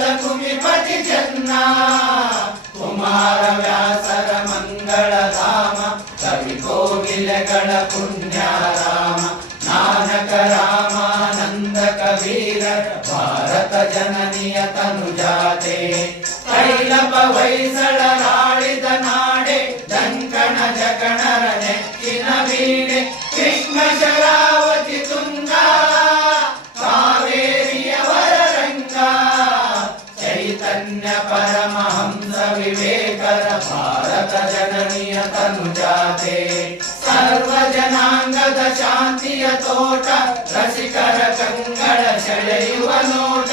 ಲಕುಮಿಪತಿ ಚೆನ್ನ ಕುಮಾರ ವ್ಯಾಸರ ಮಂಗಳಧಾಮ ಕವಿ ಕೋಗಿಲೆಗಳ ಪುಣ್ಯರಾಮ ನಾನಕ ರಾಮಾನಂದ ಕಬೀರ ಭಾರತ ಜನನಿಯ ತನುಜಾತೆ ಕೈಲಪ ಹೊಯ್ಸಳರಾಳಿದ ನಾಡೆ ದಂಕಣ ಜಕಣರ ನೆಕ್ಕಿನ ವೀಣೆ ಕೃಷ್ಣ ಶರಾವತಿ ತುಂಗ ಕಾವೇರಿಯವರ ರಂಗ ಚೈತನ್ಯ ಪರಮಹಂಸ ವಿವೇಕರ ಭಾರತ ಜನನಿಯ ತನುಜಾತೆ ಸರ್ವ ಜನಾಂಗದ ಶಾಂತಿಯ ತೋಟ ರಸಿಕರ ಕಂಗಳ ಸೆಳೆಯುವ ನೋಟ